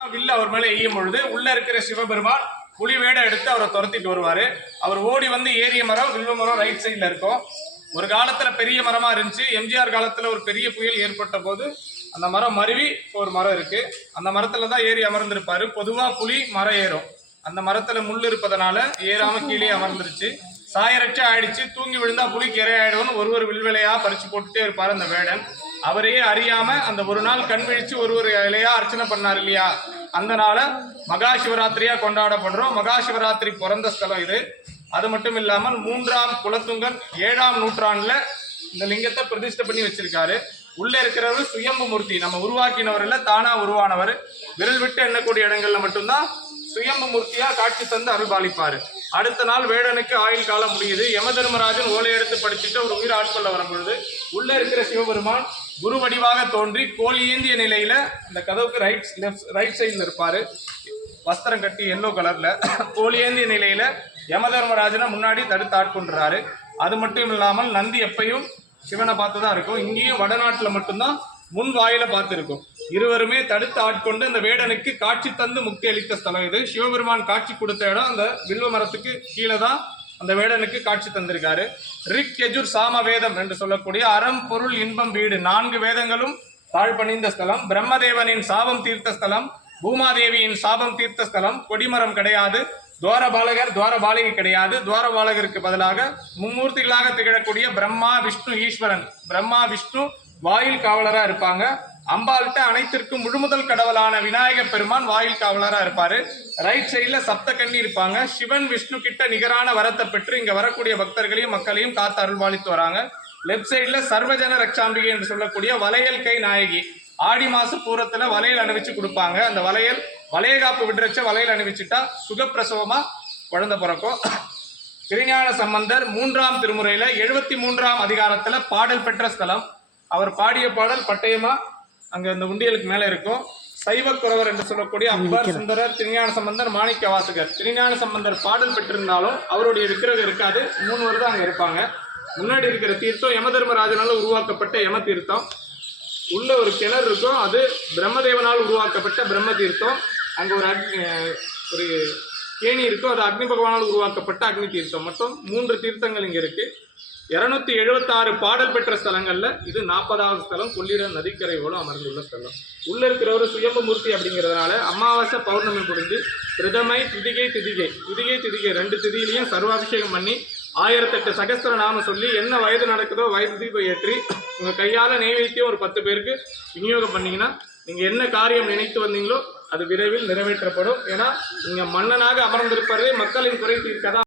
வில்லு அவர் மேல எய்யும் பொழுது உள்ள இருக்கிற சிவபெருமான் புலி வேடம் எடுத்து அவரை துரத்திட்டு வருவாரு. அவர் ஓடி வந்து ஏரிய மரம் வில்வ மரம் ரைட் சைட்ல இருக்கும். ஒரு காலத்துல பெரிய மரமா இருந்துச்சு. எம்ஜிஆர் காலத்துல ஒரு பெரிய புயல் ஏற்பட்ட போது அந்த மரம் மருவி ஒரு மரம் இருக்கு. அந்த மரத்துல தான் ஏறி அமர்ந்திருப்பாரு. பொதுவா புலி மரம் ஏறும். அந்த மரத்துல முள் இருப்பதனால ஏறாம கீழே அமர்ந்துருச்சு. சாயரட்சா ஆயிடுச்சு. தூங்கி விழுந்தா புலிக்கு இரையாயிடும்னு ஒரு வில்வலையா பறிச்சு போட்டுட்டே இருப்பாரு அந்த வேடன். அவரையே அறியாம அந்த ஒரு நாள் கண் விழிச்சு ஒரு இலையா அர்ச்சனை பண்ணார் இல்லையா, அந்த நாள மகா சிவராத்திரியா கொண்டாடப்படுறோம். மகா சிவராத்திரி பிறந்த ஸ்தலம் இது. அது மட்டும் இல்லாமல் 3ஆம் குலத்துங்கன் 7ஆம் நூற்றாண்டுல இந்த லிங்கத்தை பிரதிஷ்டை பண்ணி வச்சிருக்காரு. உள்ள இருக்கிறவர் சுயம்பு மூர்த்தி, நம்ம உருவாக்கினவர் இல்ல, தானா உருவானவர். விரல் விட்டு எண்ணக்கூடிய இடங்கள்ல மட்டும்தான் சுயம்பு மூர்த்தியா காட்சி தந்து அருள்பாலிப்பாரு. அடுத்த நாள் வேடனுக்கு ஆயுள் காலம் முடியுது. யம தர்மராஜன் ஓலை எடுத்து படிச்சுட்டு ஒரு உயிர் ஆட்கொள்ள வரும்பொழுது உள்ள இருக்கிற சிவபெருமான் குரு வடிவாக தோன்றி கோல் ஏந்திய நிலையில இந்த கதவுக்கு ரைட் சைட்ல இருப்பாரு. வஸ்திரம் கட்டி எல்லோ கலர்ல கோல் ஏந்திய நிலையில யம தர்மராஜனை முன்னாடி தடுத்து ஆட்கொண்டுறாரு. அது மட்டும் இல்லாமல் நந்தி எப்பையும் சிவனை பார்த்துதான் இருக்கும். இங்கேயும் வடநாட்டுல மட்டும்தான் முன் வாயில பார்த்து இருக்கும். இருவருமே தடுத்து ஆட்கொண்டு இந்த வேடனுக்கு காட்சி தந்து முக்தி அளித்த ஸ்தலம் இது. சிவபெருமான் காட்சி கொடுத்த இடம் அந்த வில்வ மரத்துக்கு கீழே தான் அந்த வேடனுக்கு காட்சி தந்திருக்காரு. ரிக் யஜுர் சாம வேதம் என்று சொல்லக்கூடிய அறம் பொருள் இன்பம் வீடு 4 வேதங்களும் தாழ்பணிந்த ஸ்தலம். பிரம்மதேவனின் சாபம் தீர்த்த ஸ்தலம். பூமாதேவியின் சாபம் தீர்த்த ஸ்தலம். கொடிமரம் கிடையாது. துவாரபாலகர் துவாரபாலிகை கிடையாது. துவாரபாலகருக்கு பதிலாக மும்மூர்த்திகளாக திகழக்கூடிய பிரம்மா விஷ்ணு ஈஸ்வரன். பிரம்மா விஷ்ணு வாயில் காவலரா இருப்பாங்க. அம்பாள்கிட்ட அனைத்திற்கும் முழுமுதல் கடவுளான விநாயக பெருமான் வாயில் காவலரா இருப்பாரு. ரைட் சைட்ல சப்த கன்னி இருப்பாங்க. சிவன் விஷ்ணு கிட்ட நிகரான வரத்தை பெற்று இங்க வரக்கூடிய பக்தர்களையும் மக்களையும் காத்து அருள்பாலித்து வராங்க. லெப்ட் சைட்ல சர்வஜன ரக்ஷாம்பிகை என்று சொல்லக்கூடிய வளையல் கை நாயகி. ஆடி மாச பூரத்துல வளையல் அணிவிச்சு கொடுப்பாங்க. அந்த வளையகாப்பு விடுறச்ச வளையல் அணிவிச்சுட்டா சுகப்பிரசவமா குழந்தை பிறக்கும். திருஞான சம்பந்தர் 3ஆம் திருமுறையில 73ஆம் அதிகாரத்துல பாடல் பெற்ற ஸ்தலம். அவர் பாடிய பாடல் பட்டயமா அங்க இந்த உண்டியலுக்கு மேல இருக்கும். சைவக்குறவர் என்று சொல்லக்கூடிய அப்பர் சுந்தரர், திருஞான சம்பந்தர், மாணிக்க வாசகர். திருஞான சம்பந்தர் பாடல் பெற்றிருந்தாலும் அவருடைய விக்கிரகம் இருக்காது. 3 வருடம் அங்க இருப்பாங்க. முன்னாடி இருக்கிற தீர்த்தம் யம தர்மராஜனால உருவாக்கப்பட்ட யம தீர்த்தம். உள்ள ஒரு கிணறு இருக்கும். அது பிரம்மதேவனால் உருவாக்கப்பட்ட பிரம்ம தீர்த்தம். அங்க ஒரு கேணி இருக்கும். அது அக்னி பகவானால் உருவாக்கப்பட்ட அக்னி தீர்த்தம். மொத்தம் 3 தீர்த்தங்கள் இங்க இருக்கு. 276 பாடல் பெற்ற ஸ்தலங்கள்ல இது 40வது ஸ்தலம். கொள்ளிடம் நதிக்கரையோடு அமர்ந்துள்ள ஸ்தலம். உள்ள இருக்கிற சுயம்பு மூர்த்தி அப்படிங்கிறதுனால அமாவாசை பௌர்ணமி முடிஞ்சு பிரதமை திதிகை 2 திதியிலையும் சர்வாபிஷேகம் பண்ணி 1008 சகஸ்திர நாம சொல்லி என்ன வயது நடக்குதோ வயது தீபம் ஏற்றி உங்க கையால நெய்வேத்தியம் ஒரு 10 பேருக்கு விநியோகம் பண்ணீங்கன்னா நீங்க என்ன காரியம் நினைத்து வந்தீங்களோ அது விரைவில் நிறைவேற்றப்படும். ஏன்னா நீங்க மன்னனாக அமர்ந்திருப்பதே மக்களின் குறை தீர்க்கதான்.